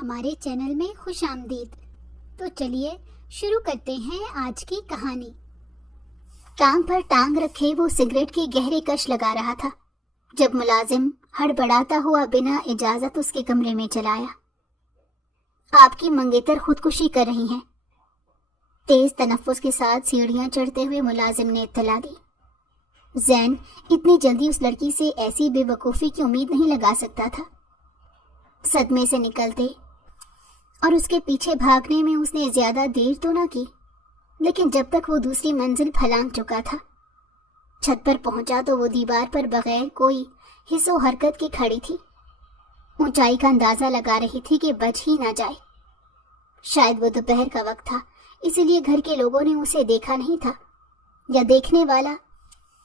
ہمارے چینل میں خوش آمدید۔ تو چلیے شروع کرتے ہیں آج کی کہانی۔ ٹانگ پر ٹانگ رکھے وہ سگریٹ کی گہری کش لگا رہا تھا جب ملازم ہڑبڑاتا ہوا بنا اجازت اس کے کمرے میں چلایا۔ آپ کی منگیتر خودکشی کر رہی ہیں، تیز تنفس کے ساتھ سیڑھیاں چڑھتے ہوئے ملازم نے اطلاع دی۔ زین اتنی جلدی اس لڑکی سے ایسی بے وقوفی کی امید نہیں لگا سکتا تھا۔ صدمے سے نکلتے اور اس کے پیچھے بھاگنے میں اس نے زیادہ دیر تو نہ کی، لیکن جب تک وہ دوسری منزل پھلانگ چکا تھا، چھت پر پہنچا تو وہ دیوار پر بغیر کوئی حس و حرکت کی کھڑی تھی۔ اونچائی کا اندازہ لگا رہی تھی کہ بچ ہی نہ جائے۔ شاید وہ دوپہر کا وقت تھا، اسی لیے گھر کے لوگوں نے اسے دیکھا نہیں تھا، یا دیکھنے والا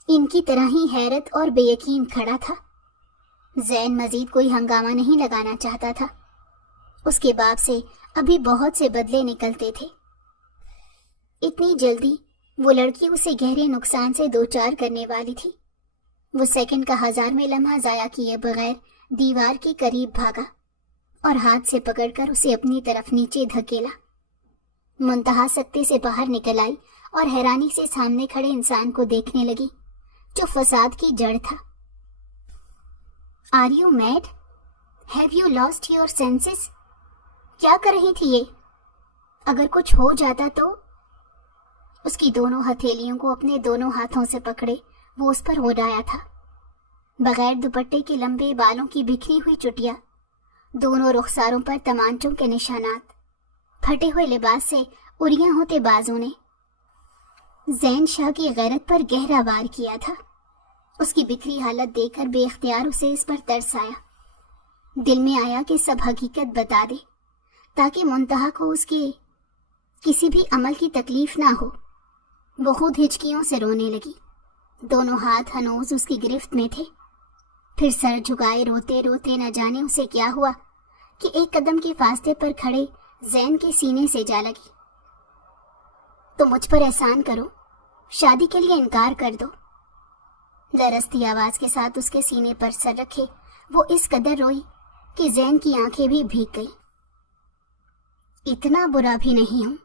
ان کی طرح ہی حیرت اور بے یقین کھڑا تھا۔ زین مزید کوئی ہنگامہ نہیں لگانا چاہتا تھا، اس کے باپ سے ابھی بہت سے بدلے نکلتے تھے۔ اتنی جلدی وہ لڑکی اسے گہرے نقصان سے دوچار کرنے والی تھی۔ وہ سیکنڈ کا 1000واں لمحہ ضائع کیے بغیر دیوار کے قریب بھاگا اور ہاتھ سے پکڑ کر اسے اپنی طرف نیچے دھکیلا۔ منتہا سکتے سے باہر نکل آئی اور حیرانی سے سامنے کھڑے انسان کو دیکھنے لگی جو فساد کی جڑ تھا۔ Are you mad? Have you lost your senses? کیا کر رہی تھی یہ؟ اگر کچھ ہو جاتا تو؟ اس کی دونوں ہتھیلیوں کو اپنے دونوں ہاتھوں سے پکڑے وہ اس پر اڑایا تھا۔ بغیر دوپٹے کے لمبے بالوں کی بکھری ہوئی چٹیا، دونوں رخساروں پر تمانچوں کے نشانات، پھٹے ہوئے لباس سے اریاں ہوتے بازوں نے زین شاہ کی غیرت پر گہرا وار کیا تھا۔ اس کی بکھری حالت دیکھ کر بے اختیار اسے اس پر ترس آیا۔ دل میں آیا کہ سب حقیقت بتا دے تاکہ منتہا کو اس کے کسی بھی عمل کی تکلیف نہ ہو۔ وہ خود ہچکیوں سے رونے لگی، دونوں ہاتھ ہنوز اس کی گرفت میں تھے۔ پھر سر جھکائے روتے روتے نہ جانے اسے کیا ہوا کہ ایک قدم کے فاصلے پر کھڑے زین کے سینے سے جا لگی۔ تو مجھ پر احسان کرو، شادی کے لیے انکار کر دو۔ لرزتی آواز کے ساتھ اس کے سینے پر سر رکھے وہ اس قدر روئی کہ زین کی آنکھیں بھی بھیگ گئی۔ اتنا برا بھی نہیں ہوں،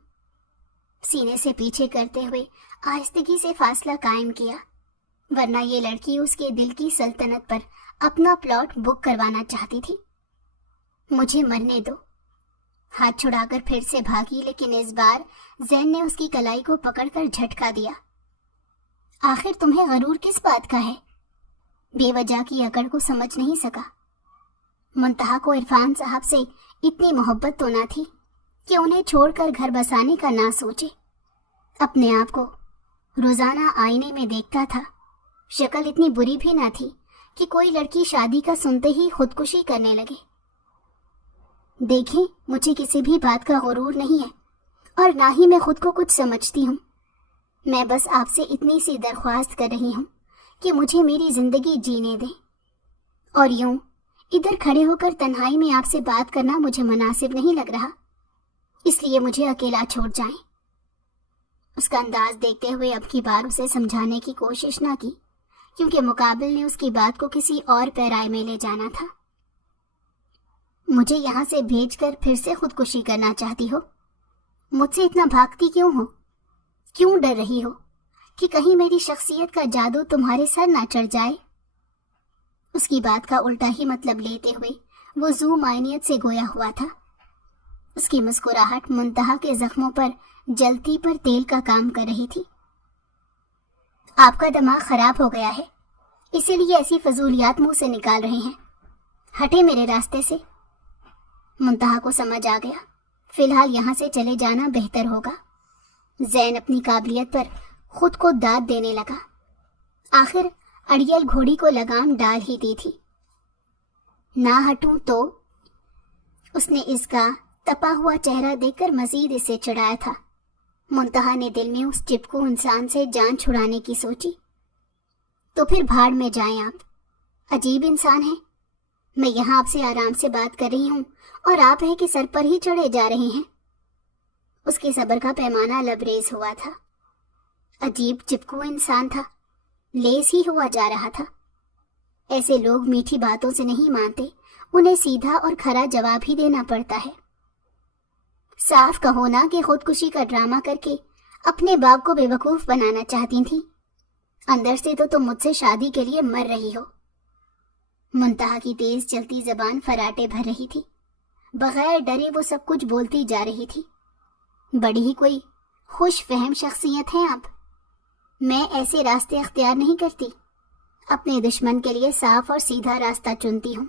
سینے سے پیچھے کرتے ہوئے آہستگی سے فاصلہ قائم کیا، ورنہ یہ لڑکی اس کے دل کی سلطنت پر اپنا پلاٹ بک کروانا چاہتی تھی۔ مجھے مرنے دو۔ ہاتھ چھڑا کر پھر سے بھاگی، لیکن اس بار زین نے اس کی کلائی کو پکڑ کر جھٹکا دیا۔ آخر تمہیں غرور کس بات کا ہے؟ بے وجہ کی اکڑ کو سمجھ نہیں سکا۔ منتہا کو عرفان صاحب سے اتنی محبت تو نہ تھی کہ انہیں چھوڑ کر گھر بسانے کا نہ سوچے۔ اپنے آپ کو روزانہ آئینے میں دیکھتا تھا، شکل اتنی بری بھی نہ تھی کہ کوئی لڑکی شادی کا سنتے ہی خودکشی کرنے لگے۔ دیکھیں، مجھے کسی بھی بات کا غرور نہیں ہے اور نہ ہی میں خود کو کچھ سمجھتی ہوں۔ میں بس آپ سے اتنی سی درخواست کر رہی ہوں کہ مجھے میری زندگی جینے دیں، اور یوں ادھر کھڑے ہو کر تنہائی میں آپ سے بات کرنا مجھے مناسب نہیں لگ رہا، اس لیے مجھے اکیلا چھوڑ جائیں۔ اس کا انداز دیکھتے ہوئے اب کی بار اسے سمجھانے کی کوشش نہ کی، کیونکہ مقابل نے اس کی بات کو کسی اور پیرائے میں لے جانا تھا۔ مجھے یہاں سے بھیج کر پھر سے خودکشی کرنا چاہتی ہو؟ مجھ سے اتنا بھاگتی کیوں ہو؟ کیوں ڈر رہی ہو کہ کہیں میری شخصیت کا جادو تمہارے سر نہ چڑھ جائے؟ اس کی بات کا الٹا ہی مطلب لیتے ہوئے وہ ذو معنیت سے گویا ہوا تھا۔ اس کی مسکراہٹ منتہا کے زخموں پر جلتی پر تیل کا کام کر رہی تھی۔ آپ کا دماغ خراب ہو گیا ہے، اسی لیے ایسی فضولیات منہ سے نکال رہے ہیں۔ ہٹے میرے راستے سے۔ منتہا کو سمجھ آ گیا، فی الحال یہاں سے چلے جانا بہتر ہوگا۔ زین اپنی قابلیت پر خود کو داد دینے لگا، آخر اڑیل گھوڑی کو لگام ڈال ہی دی تھی۔ نہ ہٹوں تو؟ اس نے اس کا تپا ہوا چہرہ دیکھ کر مزید اسے چڑھایا تھا۔ منتہا نے دل میں اس چپکو انسان سے جان چھڑانے کی سوچی۔ تو پھر بھاڑ میں جائیں آپ، عجیب انسان ہے۔ میں یہاں آپ سے آرام سے بات کر رہی ہوں اور آپ ہے کہ سر پر ہی چڑھے جا رہے ہیں۔ اس کے صبر کا پیمانہ لبریز ہوا تھا۔ عجیب چپکو انسان تھا، لیس ہی ہوا جا رہا تھا۔ ایسے لوگ میٹھی باتوں سے نہیں مانتے انہیں سیدھا اور کھرا جواب ہی دینا پڑتا ہے۔ صاف کہو نا کہ خودکشی کا ڈرامہ کر کے اپنے باپ کو بے وقوف بنانا چاہتی تھی۔ اندر سے تو تم مجھ سے شادی کے لیے مر رہی ہو۔ منتہا کی تیز چلتی زبان فراٹے بھر رہی تھی، بغیر ڈرے وہ سب کچھ بولتی جا رہی تھی۔ بڑی ہی کوئی خوش فہم شخصیت ہیں آپ۔ میں ایسے راستے اختیار نہیں کرتی، اپنے دشمن کے لیے صاف اور سیدھا راستہ چنتی ہوں۔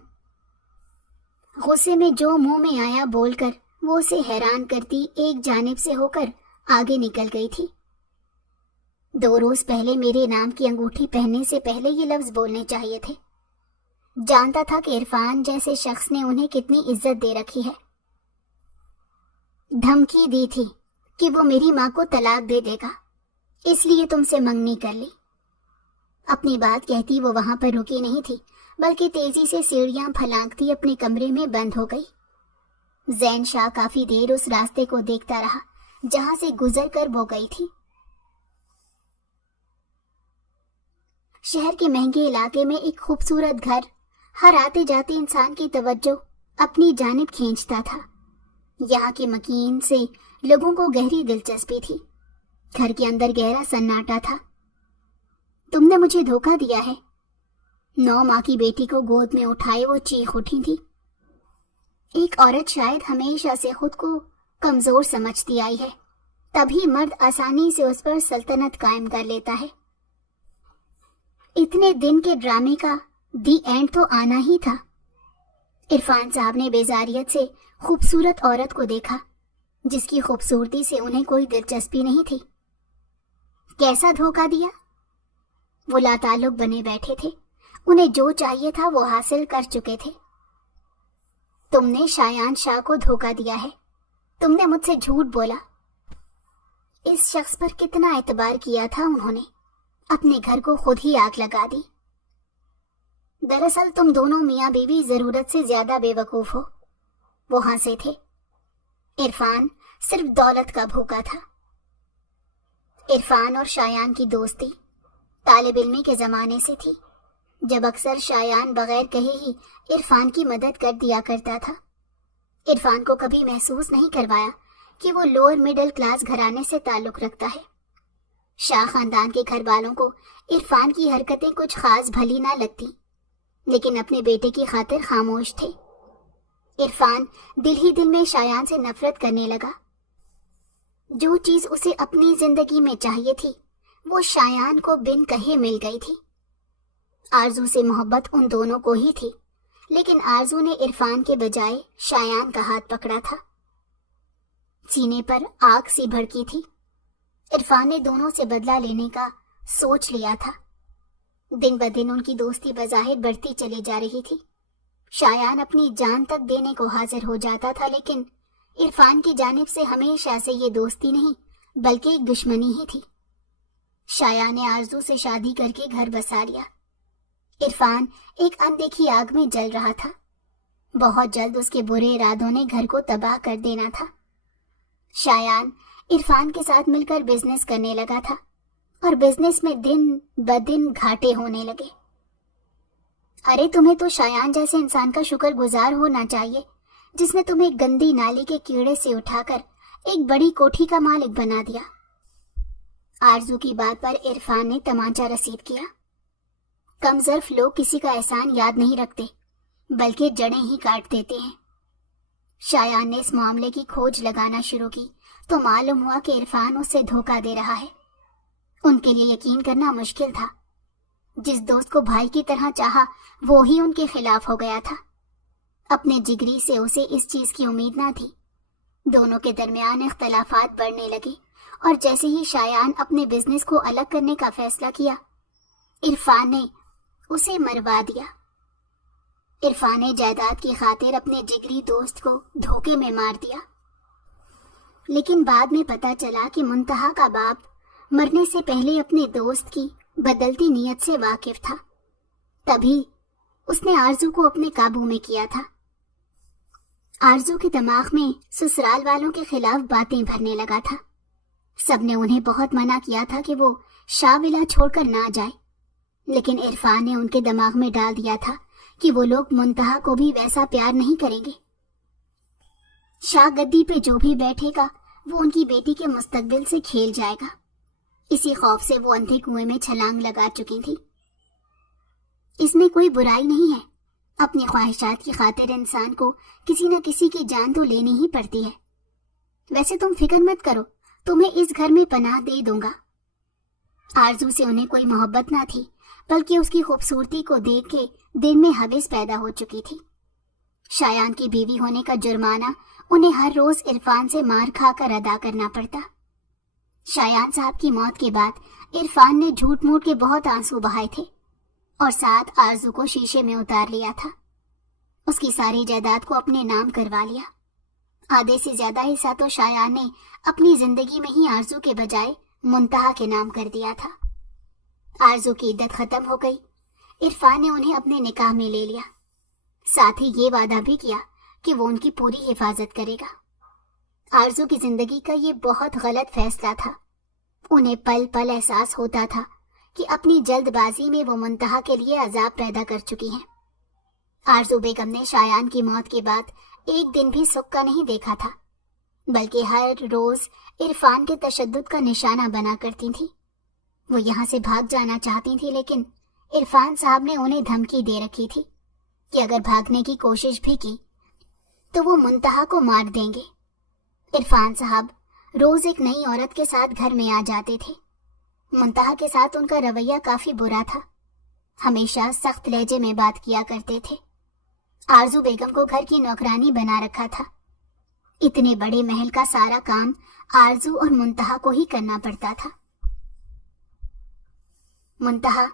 غصے میں جو منہ میں آیا بول کر وہ اسے حیران کرتی ایک جانب سے ہو کر آگے نکل گئی تھی۔ 2 روز پہلے میرے نام کی انگوٹھی پہننے سے پہلے یہ لفظ بولنے چاہیے تھے۔ جانتا تھا کہ عرفان جیسے شخص نے انہیں کتنی عزت دے رکھی ہے۔ دھمکی دی تھی کہ وہ میری ماں کو طلاق دے دے گا، اس لیے تم سے منگنی کر لی۔ اپنی بات کہتی وہ وہاں پر رکی نہیں تھی، بلکہ تیزی سے سیڑھیاں پھلانکتی اپنے کمرے میں بند ہو گئی۔ زین شاہ کافی دیر اس راستے کو دیکھتا رہا جہاں سے گزر کر وہ گئی تھی۔ شہر کے مہنگے علاقے میں ایک خوبصورت گھر ہر آتے جاتے انسان کی توجہ اپنی جانب کھینچتا تھا۔ یہاں کے مکین سے لوگوں کو گہری دلچسپی تھی۔ گھر کے اندر گہرا سناٹا تھا۔ تم نے مجھے دھوکہ دیا ہے، 9 ماہ کی بیٹی کو گود میں اٹھائے وہ چیخ اٹھی تھی۔ ایک عورت شاید ہمیشہ سے خود کو کمزور سمجھتی آئی ہے، تبھی مرد آسانی سے اس پر سلطنت قائم کر لیتا ہے۔ اتنے دن کے ڈرامے کا دی اینڈ تو آنا ہی تھا۔ عرفان صاحب نے بیزاریت سے خوبصورت عورت کو دیکھا جس کی خوبصورتی سے انہیں کوئی دلچسپی نہیں تھی۔ کیسا دھوکہ دیا؟ وہ لاتعلق بنے بیٹھے تھے، انہیں جو چاہیے تھا وہ حاصل کر چکے تھے۔ تم نے شایان شاہ کو دھوکہ دیا ہے، تم نے مجھ سے جھوٹ بولا۔ اس شخص پر کتنا اعتبار کیا تھا انہوں نے، اپنے گھر کو خود ہی آگ لگا دی۔ دراصل تم دونوں میاں بیوی ضرورت سے زیادہ بے وقوف ہو۔ وہ ہنسے تھے۔ عرفان صرف دولت کا بھوکا تھا۔ عرفان اور شایان کی دوستی طالب علمی کے زمانے سے تھی، جب اکثر شایان بغیر کہے ہی عرفان کی مدد کر دیا کرتا تھا۔ عرفان کو کبھی محسوس نہیں کروایا کہ وہ لوور مڈل کلاس گھرانے سے تعلق رکھتا ہے۔ شاہ خاندان کے گھر والوں کو عرفان کی حرکتیں کچھ خاص بھلی نہ لگتی، لیکن اپنے بیٹے کی خاطر خاموش تھے۔ عرفان دل ہی دل میں شایان سے نفرت کرنے لگا۔ جو چیز اسے اپنی زندگی میں چاہیے تھی وہ شایان کو بن کہے مل گئی تھی۔ آرزو سے محبت ان دونوں کو ہی تھی، لیکن آرزو نے عرفان کے بجائے شایان کا ہاتھ پکڑا تھا۔ سینے پر آگ سی بھڑکی تھی۔ عرفان نے دونوں سے بدلہ لینے کا سوچ لیا تھا۔ دن بدن ان کی دوستی بظاہر بڑھتی چلی جا رہی تھی۔ شایان اپنی جان تک دینے کو حاضر ہو جاتا تھا، لیکن عرفان کی جانب سے ہمیشہ سے یہ دوستی نہیں بلکہ ایک دشمنی ہی تھی۔ شایان نے آرزو سے شادی کر کے گھر بسا لیا۔ عرفان ایک اندیکھی آگ میں جل رہا تھا۔ بہت جلد اس کے برے ارادوں نے گھر کو تباہ کر دینا تھا۔ شایان عرفان کے ساتھ مل کر بزنس کرنے لگا تھا، اور بزنس میں دن بدن گھاٹے ہونے لگے۔ ارے تمہیں تو شایان جیسے انسان کا شکر گزار ہونا چاہیے جس نے تمہیں گندی نالی کے کیڑے سے اٹھا کر ایک بڑی کوٹھی کا مالک بنا دیا۔ آرزو کی بات پر عرفان نے تمانچہ رسید کیا۔ کم ظرف لوگ کسی کا احسان یاد نہیں رکھتے بلکہ جڑیں ہی کاٹ دیتے ہیں۔ شایان نے اس معاملے کی کھوج لگانا شروع کی تو معلوم ہوا کہ عرفان اس سے دھوکہ دے رہا ہے۔ ان کے لیے یقین کرنا مشکل تھا۔ جس دوست کو بھائی کی طرح چاہا وہی ان کے خلاف ہو گیا تھا۔ اپنے جگری سے اسے اس چیز کی امید نہ تھی۔ دونوں کے درمیان اختلافات بڑھنے لگے، اور جیسے ہی شایان اپنے بزنس کو الگ کرنے کا فیصلہ کیا، عرفان نے اسے مروا دیا۔ عرفان نے جائیداد کی خاطر اپنے جگری دوست کو دھوکے میں مار دیا، لیکن بعد میں پتا چلا کہ منتہا کا باپ مرنے سے پہلے اپنے دوست کی بدلتی نیت سے واقف تھا، تبھی اس نے آرزو کو اپنے قابو میں کیا تھا۔ آرزو کے دماغ میں سسرال والوں کے خلاف باتیں بھرنے لگا تھا۔ سب نے انہیں بہت منع کیا تھا کہ وہ شاہ ولا چھوڑ کر نہ جائے، لیکن عرفان نے ان کے دماغ میں ڈال دیا تھا کہ وہ لوگ منتہا کو بھی ویسا پیار نہیں کریں گے۔ شاہ گدی پہ جو بھی بیٹھے گا وہ ان کی بیٹی کے مستقبل سے کھیل جائے گا۔ اسی خوف سے وہ اندھے کنویں میں چھلانگ لگا چکی تھی۔ اس میں کوئی برائی نہیں ہے، اپنی خواہشات کی خاطر انسان کو کسی نہ کسی کی جان تو لینی ہی پڑتی ہے۔ ویسے تم فکر مت کرو، تمہیں اس گھر میں پناہ دے دوں گا۔ آرزو سے انہیں کوئی محبت نہ تھی، بلکہ اس کی خوبصورتی کو دیکھ کے دل میں ہوس پیدا ہو چکی تھی۔ شایان کی بیوی ہونے کا جرمانہ انہیں ہر روز عرفان سے مار کھا کر ادا کرنا پڑتا۔ شایان صاحب کی موت کے بعد عرفان نے جھوٹ موٹ کے بہت آنسو بہائے تھے اور ساتھ آرزو کو شیشے میں اتار لیا تھا۔ اس کی ساری جائیداد کو اپنے نام کروا لیا۔ آدھے سے زیادہ حصہ تو شایان نے اپنی زندگی میں ہی آرزو کے بجائے منتہا کے نام کر دیا تھا۔ آرزو کی عدت ختم ہو گئی، عرفان نے انہیں اپنے نکاح میں لے لیا، ساتھ ہی یہ وعدہ بھی کیا کہ وہ ان کی پوری حفاظت کرے گا۔ آرزو کی زندگی کا یہ بہت غلط فیصلہ تھا۔ انہیں پل پل احساس ہوتا تھا کہ اپنی جلد بازی میں وہ منتہا کے لیے عذاب پیدا کر چکی ہیں۔ آرزو بیگم نے شایان کی موت کے بعد ایک دن بھی سکھ کا نہیں دیکھا تھا، بلکہ ہر روز عرفان کے تشدد کا نشانہ بنا کرتی تھی۔ وہ یہاں سے بھاگ جانا چاہتی تھی، لیکن عرفان صاحب نے انہیں دھمکی دے رکھی تھی کہ اگر بھاگنے کی کوشش بھی کی تو وہ منتہا کو مار دیں گے۔ عرفان صاحب روز ایک نئی عورت کے ساتھ گھر میں آ جاتے تھے۔ منتہا کے ساتھ ان کا رویہ کافی برا تھا، ہمیشہ سخت لہجے میں بات کیا کرتے تھے۔ آرزو بیگم کو گھر کی نوکرانی بنا رکھا تھا۔ اتنے بڑے محل کا سارا کام آرزو اور منتہا کو ہی کرنا پڑتا تھا۔ منتہا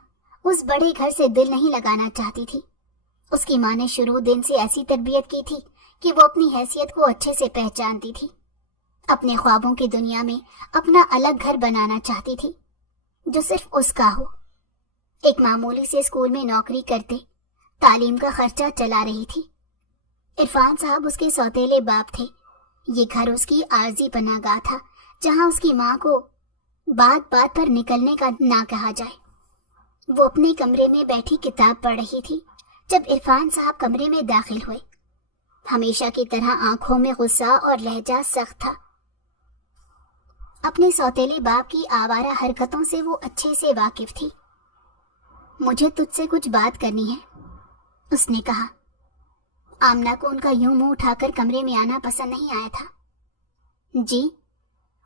اس بڑے گھر سے دل نہیں لگانا چاہتی تھی۔ اس کی ماں نے شروع دن سے ایسی تربیت کی تھی کہ وہ اپنی حیثیت کو اچھے سے پہچانتی تھی۔ اپنے خوابوں کی دنیا میں اپنا الگ گھر بنانا چاہتی تھی جو صرف اس کا ہو۔ ایک معمولی سے اسکول میں نوکری کرتے تعلیم کا خرچہ چلا رہی تھی۔ عرفان صاحب اس کے سوتیلے باپ تھے۔ یہ گھر اس کی عارضی پناہ گاہ تھا، جہاں اس کی ماں کو بات بات پر نکلنے کا نہ کہا جائے۔ وہ اپنے کمرے میں بیٹھی کتاب پڑھ رہی تھی جب عرفان صاحب کمرے میں داخل ہوئے۔ ہمیشہ کی طرح آنکھوں میں غصہ اور لہجہ سخت تھا۔ اپنے سوتیلے باپ کی آوارہ حرکتوں سے وہ اچھے سے واقف تھی۔ مجھے تجھ سے کچھ بات کرنی ہے، اس نے کہا۔ آمنہ کو ان کا یوں منہ اٹھا کر کمرے میں آنا پسند نہیں آیا تھا۔ جی،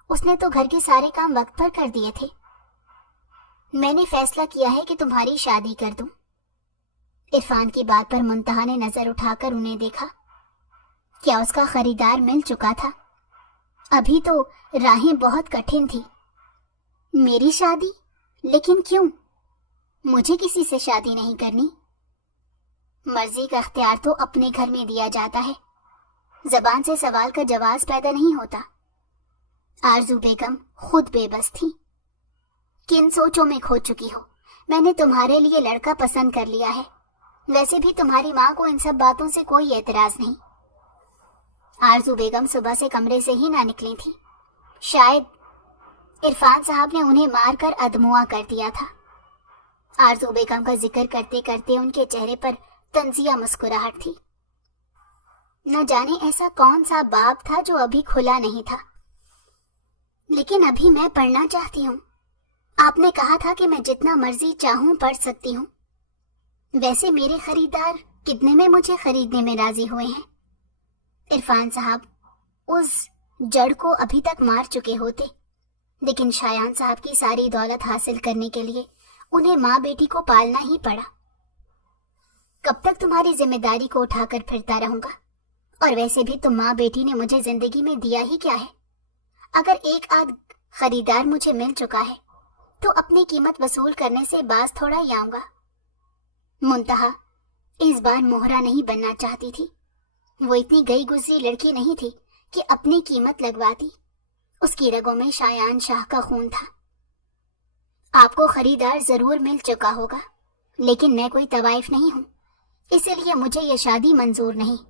اس نے تو گھر کے سارے کام وقت پر کر دیے تھے۔ میں نے فیصلہ کیا ہے کہ تمہاری شادی کر دوں۔ عرفان کی بات پر منتہا نے نظر اٹھا کر انہیں دیکھا۔ کیا اس کا خریدار مل چکا تھا؟ ابھی تو راہیں بہت کٹھن تھی۔ میری شادی؟ لیکن کیوں؟ مجھے کسی سے شادی نہیں کرنی۔ مرضی کا اختیار تو اپنے گھر میں دیا جاتا ہے، زبان سے سوال کا جواز پیدا نہیں ہوتا۔ آرزو بیگم خود بے بس تھی۔ کن سوچوں میں کھو چکی ہو؟ میں نے تمہارے لیے لڑکا پسند کر لیا ہے۔ ویسے بھی تمہاری ماں کو ان سب باتوں سے کوئی اعتراض نہیں۔ آرزو بیگم صبح سے کمرے سے ہی نہ نکلی تھی۔ شاید عرفان صاحب نے انہیں مار کر ادموا کر دیا تھا۔ آرزو بیگم کا ذکر کرتے کرتے ان کے چہرے پر طنزیہ مسکراہٹ تھی۔ نہ جانے ایسا کون سا باب تھا جو ابھی کھلا نہیں تھا۔ لیکن ابھی میں پڑھنا چاہتی ہوں۔ آپ نے کہا تھا کہ میں جتنا مرضی چاہوں پڑھ سکتی ہوں۔ ویسے میرے خریدار کتنے میں مجھے خریدنے میں راضی ہوئے ہیں؟ عرفان صاحب اس جڑ کو ابھی تک مار چکے ہوتے، لیکن شایان صاحب کی ساری دولت حاصل کرنے کے لیے انہیں ماں بیٹی کو پالنا ہی پڑا۔ کب تک تمہاری ذمہ داری کو اٹھا کر پھرتا رہوں گا؟ اور ویسے بھی تم ماں بیٹی نے مجھے زندگی میں دیا ہی کیا ہے؟ اگر ایک آدھ خریدار مجھے مل چکا ہے تو اپنی قیمت وصول کرنے سے باز تھوڑا ہی آؤں گا۔ منتہا اس بار مہرا نہیں بننا چاہتی تھی۔ وہ اتنی گئی گزری لڑکی نہیں تھی کہ اپنی قیمت لگواتی۔ اس کی رگوں میں شایان شاہ کا خون تھا۔ آپ کو خریدار ضرور مل چکا ہوگا، لیکن میں کوئی طوائف نہیں ہوں، اسی لیے مجھے یہ شادی منظور نہیں۔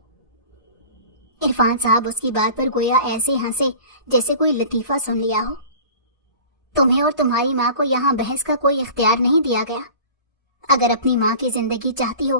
عرفان صاحب اس کی بات پر گویا ایسے ہنسے جیسے کوئی لطیفہ سن لیا ہو۔ تمہیں اور تمہاری ماں کو یہاں بحث کا کوئی اختیار نہیں دیا گیا۔ اگر اپنی ماں کی زندگی چاہتی ہو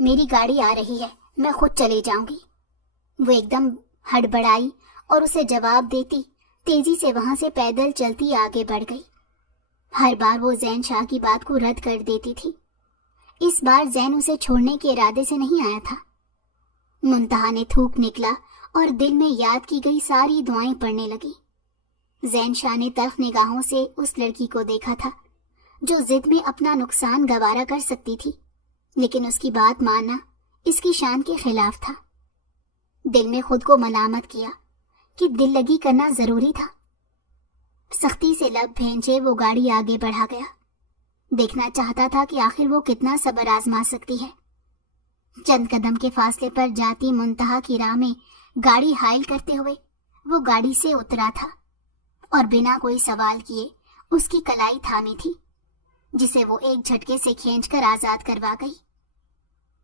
میری گاڑی آ رہی ہے، میں خود چلے جاؤں گی۔ وہ ایک دم ہڑبڑائی اور اسے جواب دیتی تیزی سے وہاں سے پیدل چلتی آگے بڑھ گئی۔ ہر بار وہ زین شاہ کی بات کو رد کر دیتی تھی۔ اس بار زین اسے چھوڑنے کے ارادے سے نہیں آیا تھا۔ منتہا نے تھوک نکلا اور دل میں یاد کی گئی ساری دعائیں پڑھنے لگی۔ زین شاہ نے تلخ نگاہوں سے اس لڑکی کو دیکھا تھا جو ضد میں اپنا نقصان گوارا کر سکتی تھی، لیکن اس کی بات ماننا اس کی شان کے خلاف تھا۔ دل میں خود کو ملامت کیا کہ دل لگی کرنا ضروری تھا۔ سختی سے لب بھینچے وہ گاڑی آگے بڑھا گیا۔ دیکھنا چاہتا تھا کہ آخر وہ کتنا صبر آزما سکتی ہے۔ چند قدم کے فاصلے پر جاتی منتہا کی راہ میں گاڑی حائل کرتے ہوئے وہ گاڑی سے اترا تھا اور بنا کوئی سوال کیے اس کی کلائی تھامی تھی، جسے وہ ایک جھٹکے سے کھینچ کر آزاد کروا گئی۔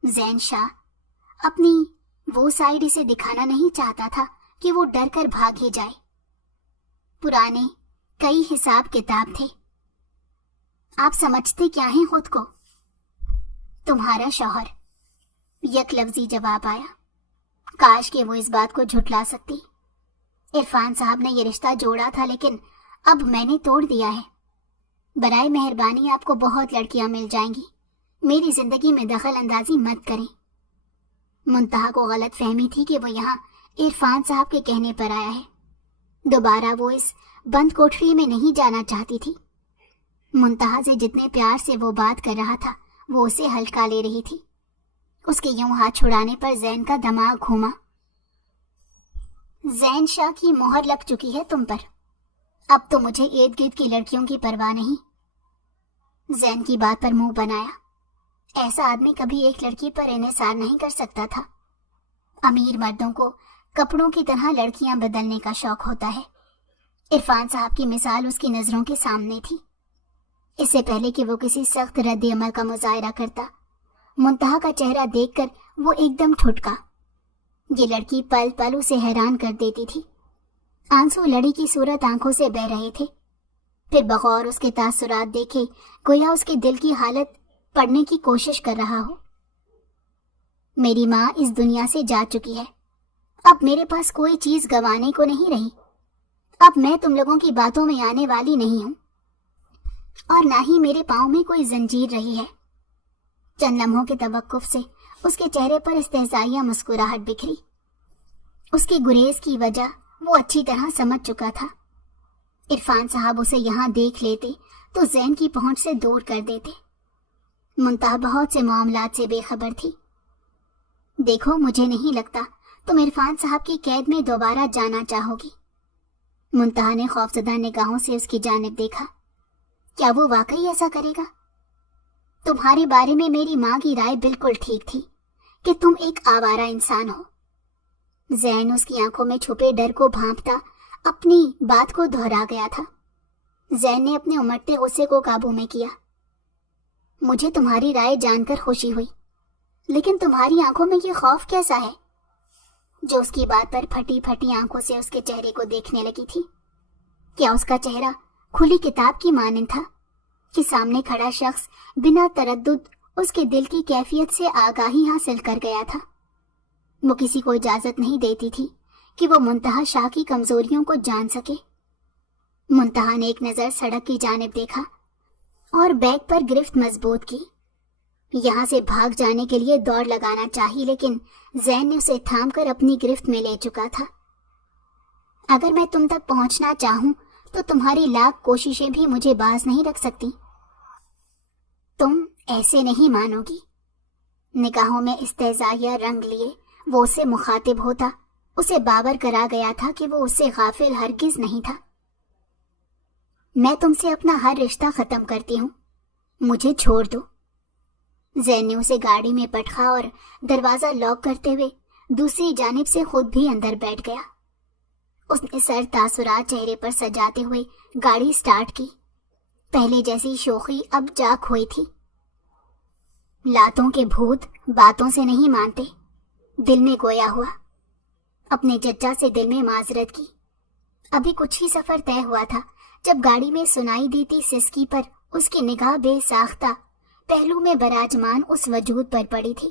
زین شاہ اپنی وہ سائیڈ اسے دکھانا نہیں چاہتا تھا کہ وہ ڈر کر بھاگ ہی جائے۔ پرانے کئی حساب کتاب تھے۔ آپ سمجھتے کیا ہیں خود کو؟ تمہارا شوہر، یک لفظی جواب آیا۔ کاش کہ وہ اس بات کو جھٹلا سکتی۔ عرفان صاحب نے یہ رشتہ جوڑا تھا، لیکن اب میں نے توڑ دیا ہے۔ برائے مہربانی آپ کو بہت لڑکیاں مل جائیں گی، میری زندگی میں دخل اندازی مت کریں۔ منتہا کو غلط فہمی تھی کہ وہ یہاں عرفان صاحب کے کہنے پر آیا ہے۔ دوبارہ وہ اس بند کوٹھری میں نہیں جانا چاہتی تھی۔ منتہا سے جتنے پیار سے وہ بات کر رہا تھا وہ اسے ہلکا لے رہی تھی۔ اس کے یوں ہاتھ چھڑانے پر زین کا دماغ گھوما۔ زین شاہ کی مہر لگ چکی ہے تم پر، اب تو مجھے ارد گرد کی لڑکیوں کی پرواہ نہیں۔ زین کی بات پر منہ بنایا۔ ایسا آدمی کبھی ایک لڑکی پر انحصار نہیں کر سکتا تھا۔ امیر مردوں کو کپڑوں کی طرح لڑکیاں بدلنے کا شوق ہوتا ہے۔ عرفان صاحب کی مثال اس کی نظروں کے سامنے تھی۔ اس سے پہلے کہ وہ کسی سخت رد عمل کا مظاہرہ کرتا، منتہا کا چہرہ دیکھ کر وہ ایک دم ٹھٹکا۔ یہ لڑکی پل پل اسے حیران کر دیتی تھی۔ آنسو لڑی کی صورت آنکھوں سے بہہ رہے تھے۔ پھر بغور اس کے تاثرات دیکھے گویا اس کے دل کی حالت پڑھنے کی کوشش کر رہا ہو۔ میری ماں اس دنیا سے جا چکی ہے، اب میرے پاس کوئی چیز گنوانے کو نہیں رہی۔ اب میں تم لوگوں کی باتوں میں آنے والی نہیں ہوں، اور نہ ہی میرے پاؤں میں کوئی زنجیر رہی ہے۔ چند لمحوں کے توقف سے اس کے چہرے پر استہزائیہ مسکراہٹ بکھری۔ اس کی گریز کی وجہ وہ اچھی طرح سمجھ چکا تھا۔ عرفان صاحب اسے یہاں دیکھ لیتے تو زین کی پہنچ سے دور کر دیتے۔ منتہا بہت سے معاملات سے بے خبر تھی۔ دیکھو، مجھے نہیں لگتا تم عرفان صاحب کی قید میں دوبارہ جانا چاہو گی۔ منتہا نے خوفزدہ نگاہوں سے اس کی جانب دیکھا۔ کیا وہ واقعی ایسا کرے گا؟ تمہارے بارے میں میری ماں کی رائے بالکل ٹھیک تھی کہ تم ایک آوارہ انسان ہو۔ زین اس کی آنکھوں میں چھپے ڈر کو بھانپتا اپنی بات کو دہرا گیا تھا۔ زین نے اپنے امٹتے غصے کو قابو میں کیا۔ مجھے تمہاری رائے جان کر خوشی ہوئی، لیکن تمہاری آنکھوں میں یہ خوف کیسا ہے؟ جو اس کی بات پر پھٹی پھٹی آنکھوں سے اس کے چہرے کو دیکھنے لگی تھی۔ کیا اس کا چہرہ کھلی کتاب کی مانند تھا کہ سامنے کھڑا شخص بنا تردد اس کے دل کی کیفیت سے آگاہی حاصل کر گیا تھا؟ وہ کسی کو اجازت نہیں دیتی تھی کہ وہ منتہا شاہ کی کمزوریوں کو جان سکے۔ منتہا نے ایک نظر سڑک کی جانب دیکھا اور بیگ پر گرفت مضبوط کی۔ یہاں سے بھاگ جانے کے لیے دوڑ لگانا چاہی، لیکن زین نے اسے تھام کر اپنی گرفت میں لے چکا تھا۔ اگر میں تم تک پہنچنا چاہوں تو تمہاری لاکھ کوششیں بھی مجھے باز نہیں رکھ سکتی۔ تم ایسے نہیں مانو گی۔ نگاہوں میں استہزائیہ رنگ لیے وہ اسے مخاطب ہوتا، اسے باور کرا گیا تھا کہ وہ اس سے غافل ہرگز نہیں تھا۔ میں تم سے اپنا ہر رشتہ ختم کرتی ہوں، مجھے چھوڑ دو۔ زین نے اسے گاڑی میں پٹخا اور دروازہ لاک کرتے ہوئے دوسری جانب سے خود بھی اندر بیٹھ گیا۔ اس نے سر تاثرات چہرے پر سجاتے ہوئے گاڑی سٹارٹ کی۔ پہلے جیسی شوخی اب جا کھوئی تھی۔ لاتوں کے بھوت باتوں سے نہیں مانتے، دل میں گویا ہوا۔ اپنے چچا سے دل میں معذرت کی۔ ابھی کچھ ہی سفر طے ہوا تھا جب گاڑی میں سنائی دیتی سسکی پر اس کی نگاہ بے ساختہ پہلو میں براجمان اس وجود پر پڑی تھی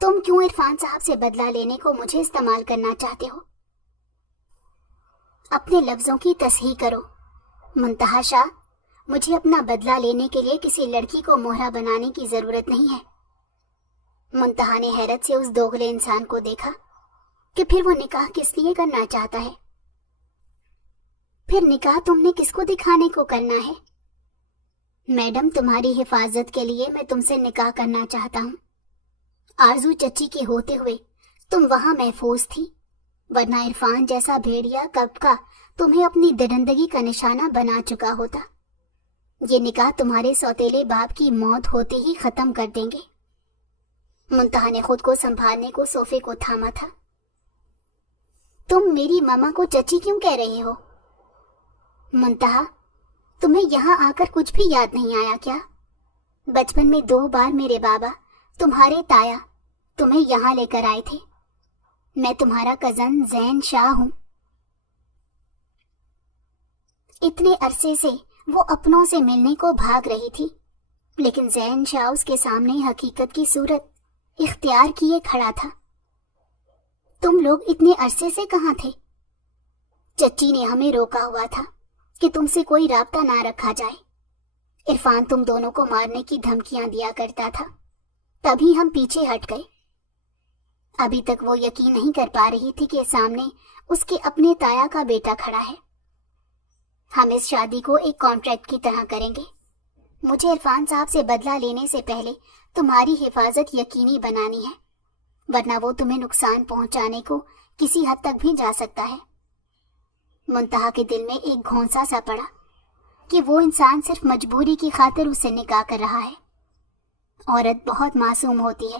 تم کیوں عرفان صاحب سے بدلہ لینے کو مجھے استعمال کرنا چاہتے ہو؟ اپنے لفظوں کی تصحیح کرو منتہا شاہ، مجھے اپنا بدلہ لینے کے لیے کسی لڑکی کو مہرا بنانے کی ضرورت نہیں ہے۔ منتہا نے حیرت سے اس دوغلے انسان کو دیکھا کہ پھر وہ نکاح کس لیے کرنا چاہتا ہے؟ پھر نکاح تم نے کس کو دکھانے کو کرنا ہے؟ میڈم، تمہاری حفاظت کے لیے میں تم سے نکاح کرنا چاہتا ہوں۔ آرزو چچی کے ہوتے ہوئے تم وہاں محفوظ تھی، ورنہ عرفان جیسا بھیڑیا کب کا تمہیں اپنی درندگی کا نشانہ بنا چکا ہوتا۔ یہ نکاح تمہارے سوتیلے باپ کی موت ہوتے ہی ختم کر دیں گے۔ منتہا نے خود کو سنبھالنے کو صوفے کو تھاما تھا۔ تم میری ماما کو چچی کیوں کہہ رہے ہو؟ منتہا، تمہیں یہاں آ کر کچھ بھی یاد نہیں آیا کیا؟ بچپن میں 2 بار میرے بابا، تمہارے تایا، تمہیں یہاں لے کر آئے تھے۔ میں تمہارا کزن زین شاہ ہوں۔ اتنے عرصے سے وہ اپنوں سے ملنے کو بھاگ رہی تھی، لیکن زین شاہ اس کے سامنے حقیقت کی صورت اختیار کیے کھڑا تھا۔ تم لوگ اتنے عرصے سے کہاں تھے؟ چچی نے ہمیں روکا ہوا تھا کہ تم سے کوئی رابطہ نہ رکھا جائے۔ عرفان تم دونوں کو مارنے کی دھمکیاں دیا کرتا تھا، تبھی ہم پیچھے ہٹ گئے۔ ابھی تک وہ یقین نہیں کر پا رہی تھی کہ سامنے اس کے اپنے تایا کا بیٹا کھڑا ہے۔ ہم اس شادی کو ایک کانٹریکٹ کی طرح کریں گے۔ مجھے عرفان صاحب سے بدلہ لینے سے پہلے تمہاری حفاظت یقینی بنانی ہے، ورنہ وہ تمہیں نقصان پہنچانے کو کسی حد تک بھی جا سکتا ہے۔ منتہا کے دل میں ایک گھونسا سا پڑا کہ وہ انسان صرف مجبوری کی خاطر اس سے نکاح کر رہا ہے۔ عورت بہت معصوم ہوتی ہے،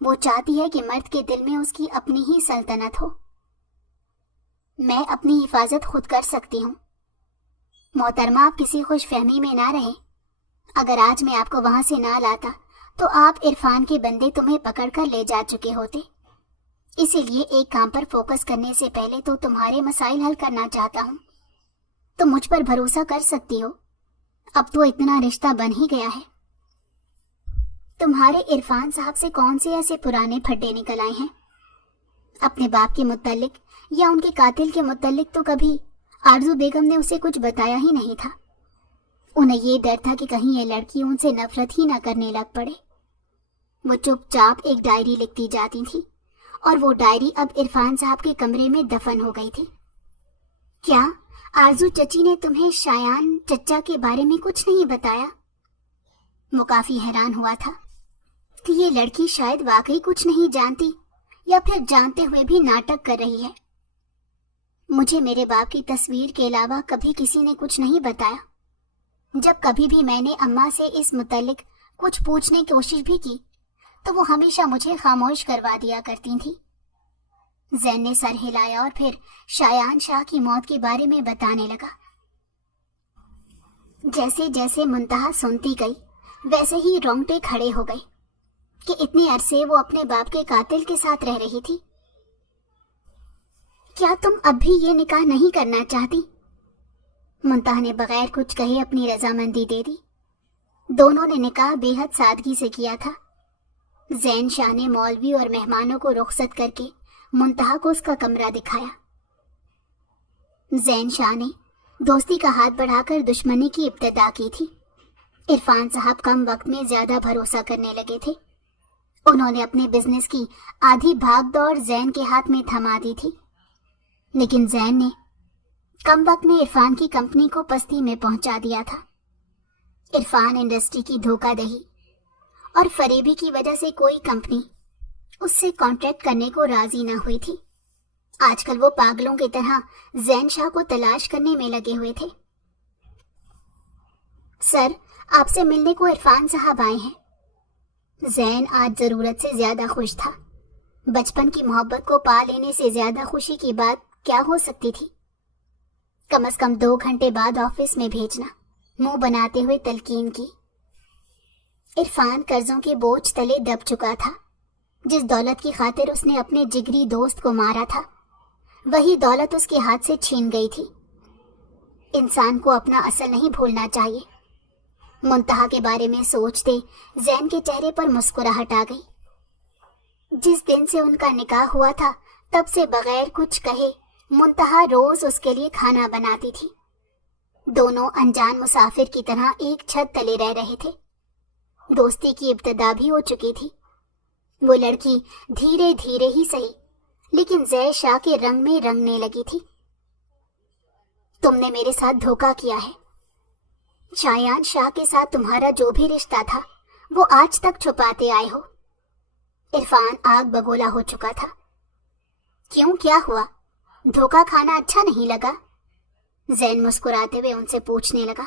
وہ چاہتی ہے کہ مرد کے دل میں اس کی اپنی ہی سلطنت ہو۔ میں اپنی حفاظت خود کر سکتی ہوں۔ محترمہ، آپ کسی خوش فہمی میں نہ رہیں۔ اگر آج میں آپ کو وہاں سے نہ لاتا تو آپ عرفان کے بندے تمہیں پکڑ کر لے جا چکے ہوتے۔ اسی لیے ایک کام پر فوکس کرنے سے پہلے تو تمہارے مسائل حل کرنا چاہتا ہوں۔ تم مجھ پر بھروسہ کر سکتی ہو، اب تو اتنا رشتہ بن ہی گیا ہے۔ تمہارے عرفان صاحب سے کون سے ایسے پرانے پھڈے نکل آئے ہیں؟ اپنے باپ کے متعلق یا ان کے قاتل کے متعلق تو کبھی آرزو بیگم نے اسے کچھ بتایا ہی نہیں تھا۔ انہیں یہ ڈر تھا کہ کہیں یہ لڑکی ان سے نفرت ہی نہ کرنے لگ پڑے۔ وہ چپ چاپ ایک ڈائری لکھتی جاتی تھی، اور وہ ڈائری اب عرفان صاحب کے کمرے میں دفن ہو گئی تھی۔ کیا آرزو چچی نے تمہیں شایان چچا کے بارے میں کچھ نہیں بتایا؟ وہ کافی حیران ہوا تھا کہ یہ لڑکی شاید واقعی کچھ نہیں جانتی، یا پھر جانتے ہوئے بھی ناٹک کر رہی ہے۔ مجھے میرے باپ کی تصویر کے علاوہ کبھی کسی نے کچھ نہیں بتایا۔ جب کبھی بھی میں نے اماں سے اس متعلق کچھ پوچھنے کی کوشش بھی کی تو وہ ہمیشہ مجھے خاموش کروا دیا کرتی تھی۔ زین نے سر ہلایا اور پھر شایان شاہ کی موت کے بارے میں بتانے لگا۔ جیسے جیسے منتہا سنتی گئی ویسے ہی رونگٹے کھڑے ہو گئے کہ اتنے عرصے وہ اپنے باپ کے قاتل کے ساتھ رہ رہی تھی۔ کیا تم اب بھی یہ نکاح نہیں کرنا چاہتی؟ منتہا نے بغیر کچھ کہے اپنی رضامندی دے دی۔ دونوں نے نکاح بے حد سادگی سے کیا تھا۔ زین شاہ نے مولوی اور مہمانوں کو رخصت کر کے منتہا کو اس کا کمرہ دکھایا۔ زین شاہ نے دوستی کا ہاتھ بڑھا کر دشمنی کی ابتدا کی تھی۔ عرفان صاحب کم وقت میں زیادہ بھروسہ کرنے لگے تھے۔ انہوں نے اپنے بزنس کی آدھی بھاگ دوڑ زین کے ہاتھ میں تھما دی تھی، لیکن زین نے کم وقت میں عرفان کی کمپنی کو پستی میں پہنچا دیا تھا۔ عرفان انڈسٹری کی دھوکہ دہی اور فریبی کی وجہ سے کوئی کمپنی اس سے کانٹریکٹ کرنے کو راضی نہ ہوئی تھی۔ آج کل وہ پاگلوں کی طرح زین شاہ کو تلاش کرنے میں لگے ہوئے تھے۔ سر، آپ سے ملنے کو عرفان صاحب آئے ہیں۔ زین آج ضرورت سے زیادہ خوش تھا۔ بچپن کی محبت کو پا لینے سے زیادہ خوشی کی بات کیا ہو سکتی تھی؟ کم از کم 2 گھنٹے بعد آفس میں بھیجنا، منہ بناتے ہوئے تلقین کی۔ عرفان قرضوں کے بوجھ تلے دب چکا تھا۔ جس دولت کی خاطر اس نے اپنے جگری دوست کو مارا تھا، وہی دولت اس کے ہاتھ سے چھین گئی تھی۔ انسان کو اپنا اصل نہیں بھولنا چاہیے۔ منتہا کے بارے میں سوچتے زین کے چہرے پر مسکراہٹ آ گئی۔ جس دن سے ان کا نکاح ہوا تھا تب سے بغیر کچھ کہے منتہا روز اس کے لیے کھانا بناتی تھی۔ دونوں انجان مسافر کی طرح ایک چھت تلے رہ رہے تھے۔ دوستی کی ابتدا بھی ہو چکی تھی۔ وہ لڑکی دھیرے دھیرے ہی سہی لیکن زید شاہ کے رنگ میں رنگنے لگی تھی۔ تم نے میرے ساتھ دھوکہ کیا ہے۔ شایان شاہ کے ساتھ تمہارا جو بھی رشتہ تھا وہ آج تک چھپاتے آئے ہو۔ عرفان آگ بگولا ہو چکا تھا۔ کیوں، کیا ہوا؟ دھوکہ کھانا اچھا نہیں لگا؟ زین مسکراتے ہوئے ان سے پوچھنے لگا۔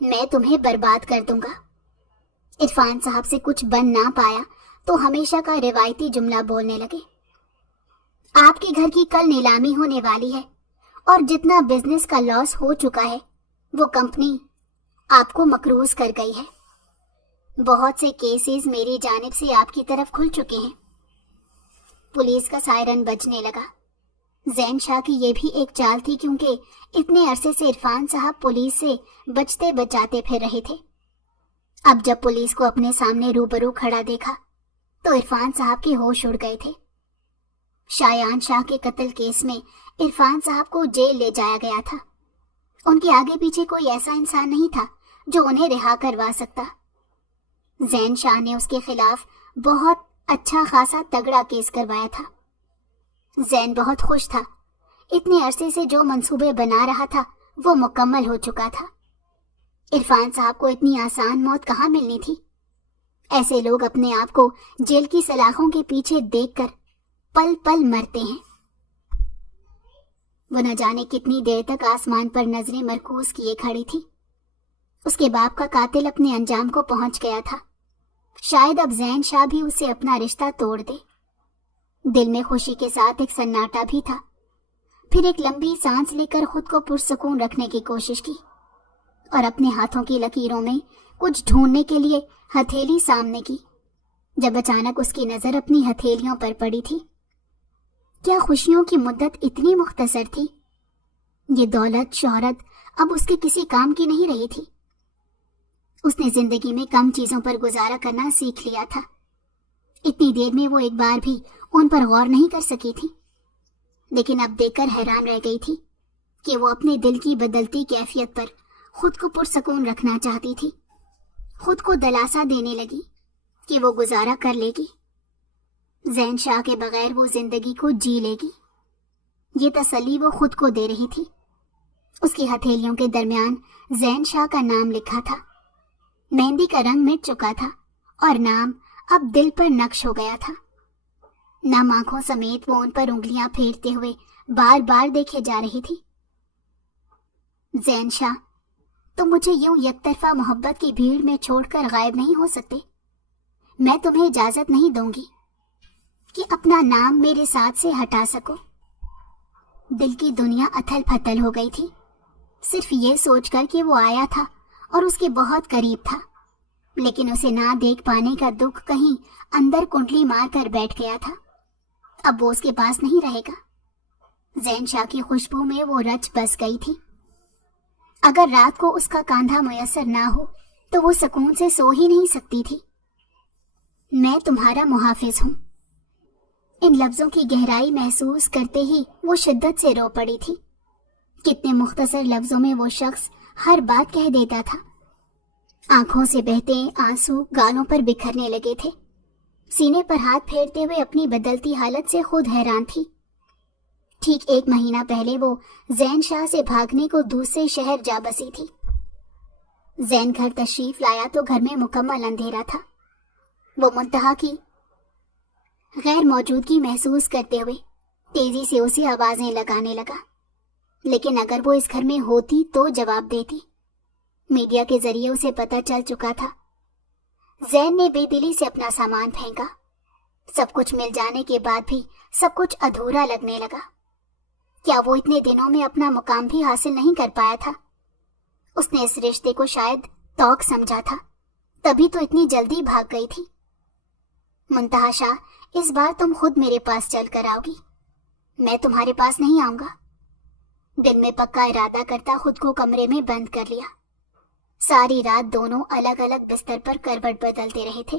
میں تمہیں برباد کر دوں گا۔ عرفان صاحب سے کچھ بن نہ پایا تو ہمیشہ کا روایتی جملہ بولنے لگے۔ آپ کے گھر کی کل نیلامی ہونے والی ہے اور جتنا بزنس کا لاس ہو چکا ہے وہ کمپنی آپ کو مقروض کر گئی ہے۔ بہت سے کیسز میری جانب سے آپ کی طرف کھل چکے ہیں۔ پولیس کا سائرن بجنے لگا۔ زین شاہ کی یہ بھی ایک چال تھی کیونکہ اتنے عرصے سے عرفان صاحب پولیس سے بچتے بچاتے پھر رہے تھے۔ اب جب پولیس کو اپنے سامنے روبرو کھڑا دیکھا تو عرفان صاحب کے ہوش اڑ گئے تھے۔ شایان شاہ کے قتل کیس میں عرفان صاحب کو جیل لے جایا گیا تھا۔ ان کے آگے پیچھے کوئی ایسا انسان نہیں تھا جو انہیں رہا کروا سکتا۔ زین شاہ نے اس کے خلاف بہت اچھا خاصا تگڑا کیس کروایا تھا۔ زین بہت خوش تھا۔ اتنے عرصے سے جو منصوبے بنا رہا تھا وہ مکمل ہو چکا تھا۔ عرفان صاحب کو اتنی آسان موت کہاں ملنی تھی؟ ایسے لوگ اپنے آپ کو جیل کی سلاخوں کے پیچھے دیکھ کر پل پل مرتے ہیں۔ وہ نہ جانے کتنی دیر تک آسمان پر نظریں مرکوز کیے کھڑی تھی۔ اس کے باپ کا قاتل اپنے انجام کو پہنچ گیا تھا۔ شاید اب زین شاہ بھی اسے اپنا رشتہ توڑ دے۔ دل میں خوشی کے ساتھ ایک سناٹا بھی تھا۔ پھر ایک لمبی سانس لے کر خود کو پرسکون رکھنے کی کوشش کی اور اپنے ہاتھوں کی لکیروں میں کچھ ڈھونڈنے کے لیے ہتھیلی سامنے کی، جب اچانک اس کی نظر اپنی ہتھیلیوں پر پڑی تھی۔ کیا خوشیوں کی مدت اتنی مختصر تھی؟ یہ دولت شہرت اب اس کے کسی کام کی نہیں رہی تھی۔ اس نے زندگی میں کم چیزوں پر گزارا کرنا سیکھ لیا تھا۔ اتنی دیر میں وہ ایک بار بھی ان پر غور نہیں کر سکی تھی، لیکن اب دیکھ کر حیران رہ گئی تھی کہ وہ اپنے دل کی بدلتی کیفیت پر خود کو پرسکون رکھنا چاہتی تھی۔ خود کو دلاسا دینے لگی کہ وہ گزارا کر لے گی۔ زین شاہ کے بغیر وہ زندگی کو جی لے گی، یہ تسلی وہ خود کو دے رہی تھی۔ اس کی ہتھیلیوں کے درمیان زین شاہ کا نام لکھا تھا۔ مہندی کا رنگ مٹ چکا تھا اور نام اب دل پر نقش ہو گیا تھا۔ نم آنکھوں سمیت وہ ان پر انگلیاں پھیرتے ہوئے بار بار دیکھے جا رہی تھی۔ زین شاہ، تم مجھے یوں یک طرفہ محبت کی بھیڑ میں چھوڑ کر غائب نہیں ہو سکتے۔ میں تمہیں اجازت نہیں دوں گی کہ اپنا نام میرے ساتھ سے ہٹا سکو۔ دل کی دنیا اتھل پھتل ہو گئی تھی، صرف یہ سوچ کر کہ وہ آیا تھا اور اس کے بہت قریب تھا، لیکن اسے نہ دیکھ پانے کا دکھ کہیں اندر کنڈلی مار کر بیٹھ گیا تھا۔ اب وہ اس کے پاس نہیں رہے گا۔ زین شاہ کی خوشبو میں وہ رچ بس گئی تھی۔ اگر رات کو اس کا کاندھا میسر نہ ہو تو وہ سکون سے سو ہی نہیں سکتی تھی۔ میں تمہارا محافظ ہوں۔ ان لفظوں کی گہرائی محسوس کرتے ہی وہ شدت سے رو پڑی تھی۔ کتنے مختصر لفظوں میں وہ شخص ہر بات کہہ دیتا تھا۔ آنکھوں سے بہتے آنسو گالوں پر بکھرنے لگے تھے۔ سینے پر ہاتھ پھیرتے ہوئے اپنی بدلتی حالت سے خود حیران تھی۔ ٹھیک 1 مہینہ پہلے وہ زین شاہ سے بھاگنے کو دوسرے شہر جا بسی تھی۔ زین گھر تشریف لایا تو گھر میں مکمل اندھیرا تھا۔ وہ منتہا کی غیر موجودگی محسوس کرتے ہوئے تیزی سے اسے آوازیں لگانے لگا، لیکن اگر وہ اس گھر میں ہوتی تو جواب دیتی۔ میڈیا کے ذریعے اسے پتہ چل چکا تھا۔ زین نے بے دلی سے اپنا سامان پھینکا۔ سب کچھ مل جانے کے بعد بھی سب کچھ ادھورا لگنے لگا۔ کیا وہ اتنے دنوں میں اپنا مقام بھی حاصل نہیں کر پایا تھا؟ اس نے اس رشتے کو شاید توق سمجھا تھا، تبھی تو اتنی جلدی بھاگ گئی تھی۔ منتہا شاہ، اس بار تم خود میرے پاس چل کر آؤ گی، میں تمہارے پاس نہیں آؤں گا۔ دل میں پکا ارادہ کرتا خود کو کمرے میں بند کر لیا۔ ساری رات دونوں الگ الگ بستر پر کروٹ بدلتے رہے تھے۔